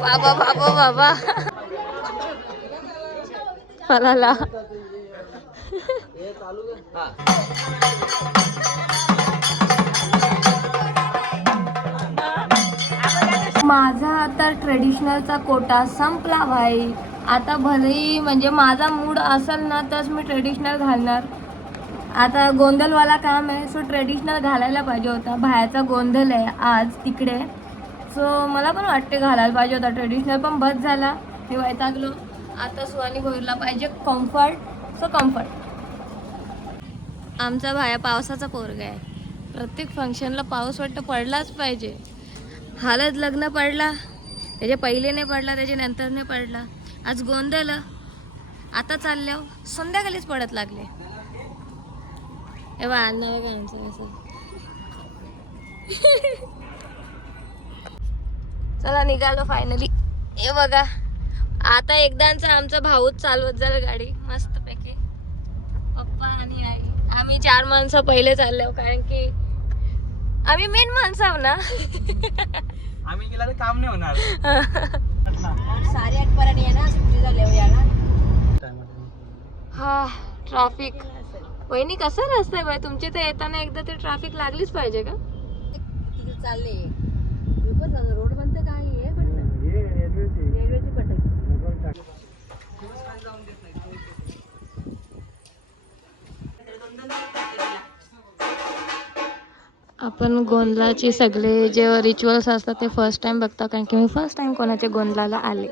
बाबा बाबा बाबा मला माझा आता ट्रेडिशनलचा कोटा संपला भाई. आता भलेही म्हणजे माझा मूड असेल ना तरच मी ट्रेडिशनल घालणार. आता गोंधळवाला काम आहे सो ट्रेडिशनल घालायला पाहिजे होता. बाहेरचा गोंधळ आहे आज तिकडे सो मला पण वाटते घालायला पाहिजे होता ट्रेडिशनल. पण बस झाला मी वैतागलो. आता सुहानी भोईरला पाहिजे कम्फर्ट सो कम्फर्ट. आमचा भाया पावसाचा पोरगा आहे. प्रत्येक फंक्शनला पाऊस वाटतं पडलाच पाहिजे. हालत लग्न पडला त्याचे पहिले नाही पडला त्याच्या नंतर नाही पडला. आज गोंधळ आता चालल्यावर संध्याकाळीच पडत लागले. एव्हा आणणार का आमचं असं. चला निघालो फायनली. हे बघा आता एकदाच आमचा भाऊच चालवत झालं गाडी मस्तपैकी. पप्पा आणि आई आम्ही 4 माणसं पहिले चाललो कारण की आम्ही मेन माणसं आहो ना. आम्ही गेला तर काम नाही होणार. 8:30 पर्यंत येणार सुट्टी झाल्यावर येणार. हा ट्रॅफिक वहिनी कसा रस्ता आहे बाई तुमच्या इथे येताना एकदा ते ट्रॅफिक लागलीच पाहिजे का. किती चालले रोड बनतं काय आहे रेल्वेची पट आहे. आपण गोंधळाचे सगळे जे रिच्युअल्स असतात ते फर्स्ट टाइम बघता कारण की मी फर्स्ट टाइम कोणाच्या गोंधळाला आले.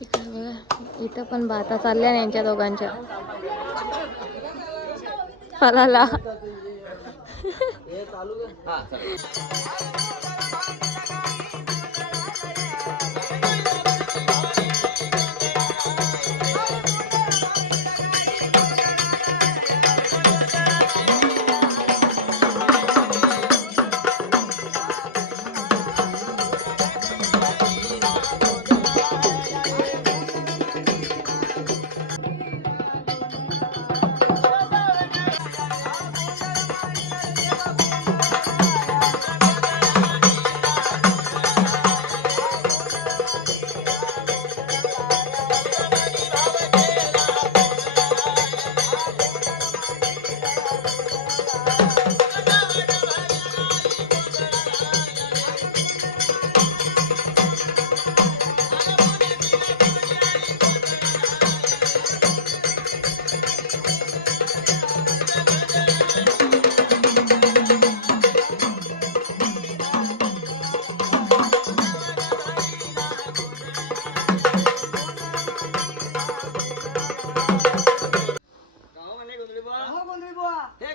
तिकडे बघा इथं पण बाता चालल्या ना यांच्या दोघांच्या फलाला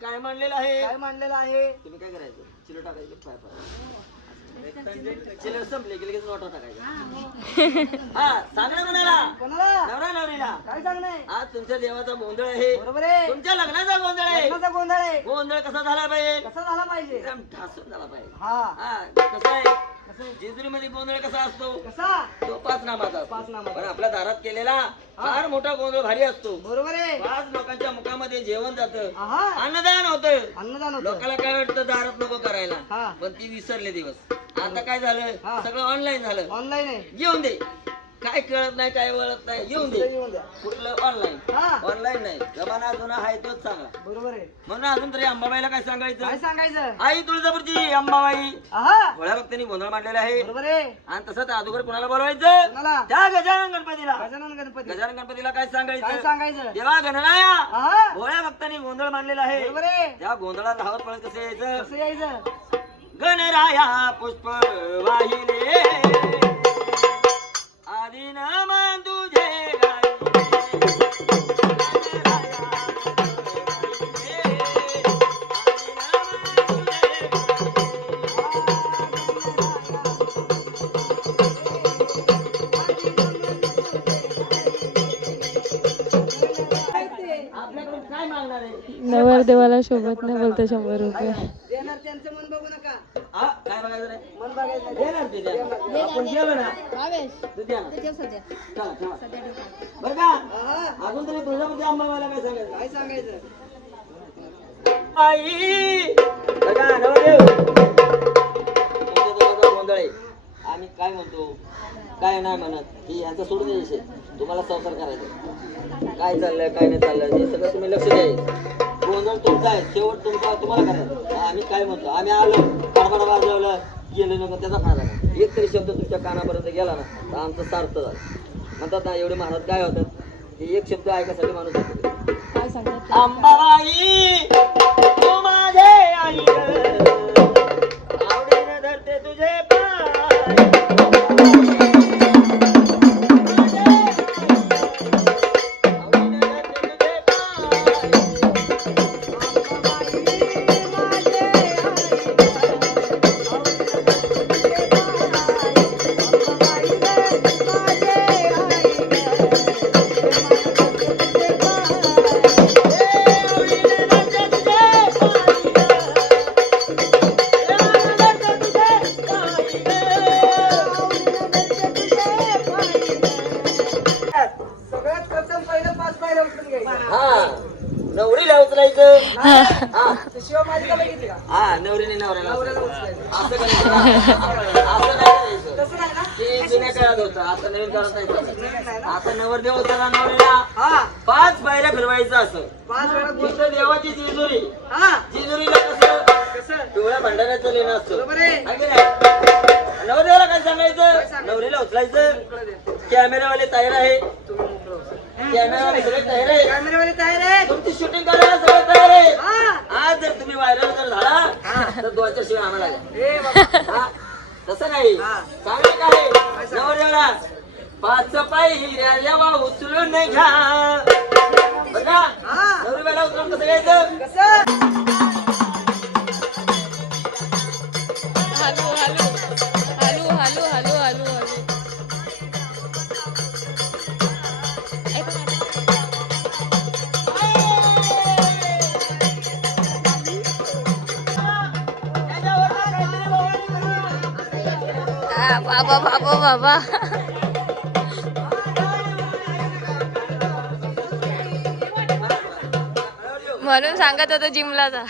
काय मांडलेलं आहे काय मांडलेलं आहे तुम्ही काय करायचं चिलो टाकायचं पाय चिलो संपले की लगेच नोटा टाकायचं हा सांग ना कोणाला नवरा नवरीला काय सांगणार आज तुमच्या देवाचा गोंधळ आहे बरोबर आहे तुमच्या लग्नाचा गोंधळ आहे गोंधळ कसा झाला पाहिजे एकदम ठासून झाला पाहिजे हा कसं आहे जेजुरी मध्ये गोंधळ कसा असतो तो 5 नामाचा पण आपल्या दारात केलेला फार मोठा गोंधळ भारी असतो बरोबर आहे 5 लोकांच्या मुखामध्ये जेवण जातं अन्नदान होतं लोकांना काय वाटतं दारात नको करायला पण ती विसरले दिवस आता काय झालं सगळं ऑनलाईन झालं ऑनलाईन घेऊन दे काय कळत नाही काय वळत नाही येऊन दे कुठलं ऑनलाईन नाही जमाना जुना आहे तोच चांगला बरोबर आहे म्हणून अजून तरी अंबाबाईला काय सांगायचं आई तुळजापूरची अंबाबाई भोळ्या भक्तांनी गोंधळ मांडलेला आहे बरोबर आहे आणि तसंच अगोदर कुणाला बोलवायचं त्या गजानन गणपतीला काय सांगायचं देवा गणराया भोळ्या भक्तांनी गोंधळ मांडलेला आहे बरोबर आहे त्या गोंधळात धावत पळत कसं यायचं गणराया पुष्प वाहिले आदिन मान तुझे आपल्याकडून काय मागणार आहे नवरदेवाला शोभत नाही बोलतो 100 रुपये देणार त्यांचं मन बघू नका काय बघायचं रे मन बघायचं देणार ते द्या आपण गेलो ना तू द्या चला बरं का अजून तरी तुळजापूरच्या अंबाबाईला काय सांगायचं आई बघा नवरदेव तुमच्या दोघांचा गोंधळ आहे आम्ही काय म्हणतो काय नाही म्हणत ही ह्याचा सोडून द्यायचे तुम्हाला संसार करायचा काय चाललंय काय नाही चाललंय हे सगळं तुम्ही लक्ष द्यायचं गोंधळ तुमचा आहे शेवट तुमचा तुम्हाला करायचं आम्ही काय म्हणतो आम्ही आलो कडबड वाजवलं गेलो नको त्याचा फायदा नाही एक तरी शब्द तुमच्या कानापर्यंत गेला ना तर आमचं सार्थ झालं म्हणतात ना एवढे महाराज काय होतात हे एक शब्द ऐकायसाठी माणूस होतो काय सांगतात अंबाबाई तू माझे आई आवडीने धरते तुझे पाय नवरीला उचलायचं हा नवरीने नवऱ्याला असं जुन्या काळात होतं आता नवीन काळात नाही आता नवरदेव होताना नवरीला 5 पायऱ्या फिरवायचं असं देवाची जेजुरीला कसं पिवळ्या भंडाऱ्याचं लेणं असतं नवऱ्याला काय सांगायचं, नवरीला उचलायचं. कॅमेरावाले तयार आहे, कॅमेरावाले सगळे तयार आहे, कॅमेरावाले तयार आहे, तुमची शूटिंग करायला सगळं तयार आहे. आज जर तुम्ही व्हायरल जर झाला तर 2च्या शिवाय आम्हाला द्या. तसं नाही, चांगलं काय नवऱ्याला 5 पाय हिऱ्याला उचलून घ्या. बघा नवरीला उचलून कसं घ्यायचं, कसं hello hello hello hello hello hello hello बाबा बाबा बाबा म्हणून सांगत होतो जिमला जा.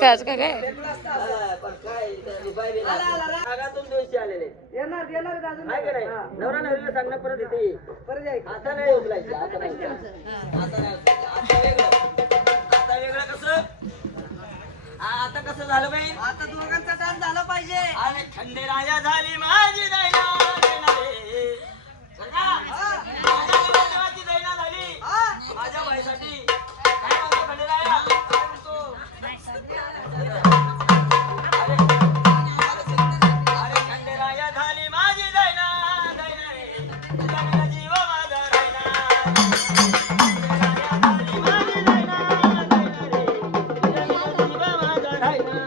कस का काय नवरा नवरीला सांगणं परत येते, आता नाही उचलायचं, आता नाही, आता नाही, आता वेगळं कसं, आता कसं झालं बाई, आता दोघांचा डान्स झाला पाहिजे. आणि खंडे राजा झाली माझी दैना रे, माझी दैना झाली माझ्या बाईसाठी. काय म्हणतो खंडे राजा, काय म्हणतो, अरे खंडे राजा झाली माझी दैना दैना रे, तुझा जीव माझा राहिना. माझी दैना दैना रे, तुझा जीव माझा राहिना.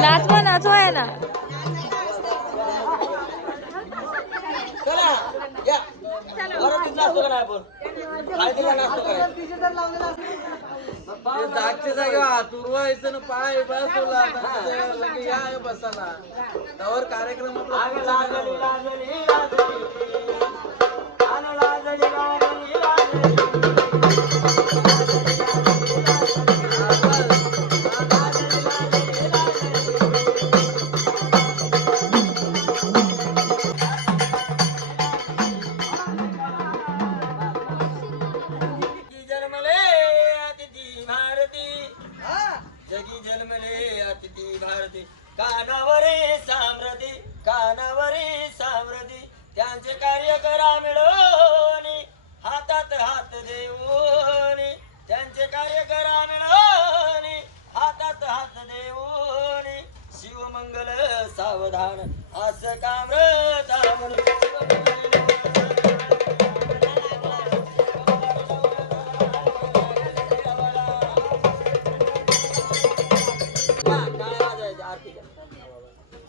नाचवा नाचवा आहे ना. चला या वरातीत नाचतो का नाही आपण, हळदीला नाचतो का नाही? जागच्या जागेवर हात उरवायचं ना, पाय बसवला या बसाला त्यावर कार्यक्रम आग लागली लागली लागली, आग लागली लागली लागली. भारती कानावरे साम्रती, कानावरे साम्रती, त्यांचे कार्य करा मिळून हातात हात देऊन, त्यांचे कार्य करा मिळून हातात हात देऊन, शिवमंगल सावधान असं काम्रता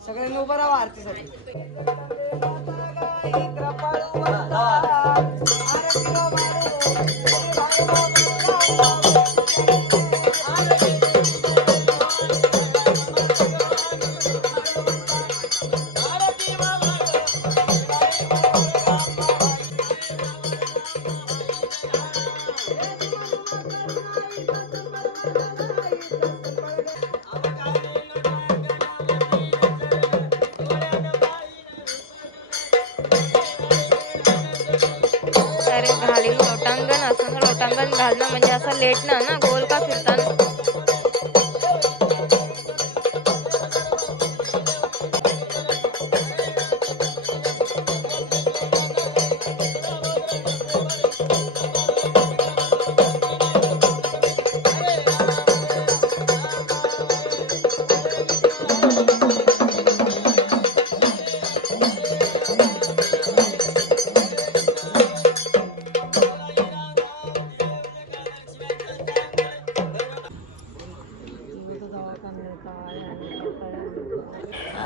सगळ्यांनी उभं राहा आरतीसाठी. खाली लोटांगण असं ना, लोटांगण घालणं म्हणजे असं लेटणं ना, गोल का फिरताना.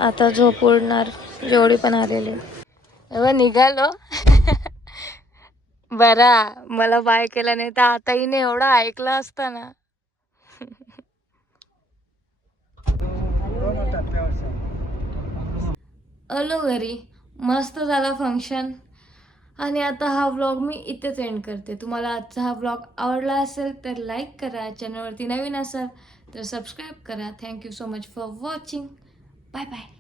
आता झोप उडणार, जेवढी पण आलेली. एव्हा निघालो. बरा मला बाय केला नाही तर आता हिने एवढं ऐकलं असतं ना. आलो घरी, मस्त झाला फंक्शन. आणि आता हा व्लॉग मी इथेच एंड करते. तुम्हाला आजचा हा व्लॉग आवडला असेल तर लाईक करा, चॅनलवरती नवीन असाल तर सबस्क्राईब करा. Thank you so much for watching. Bye bye.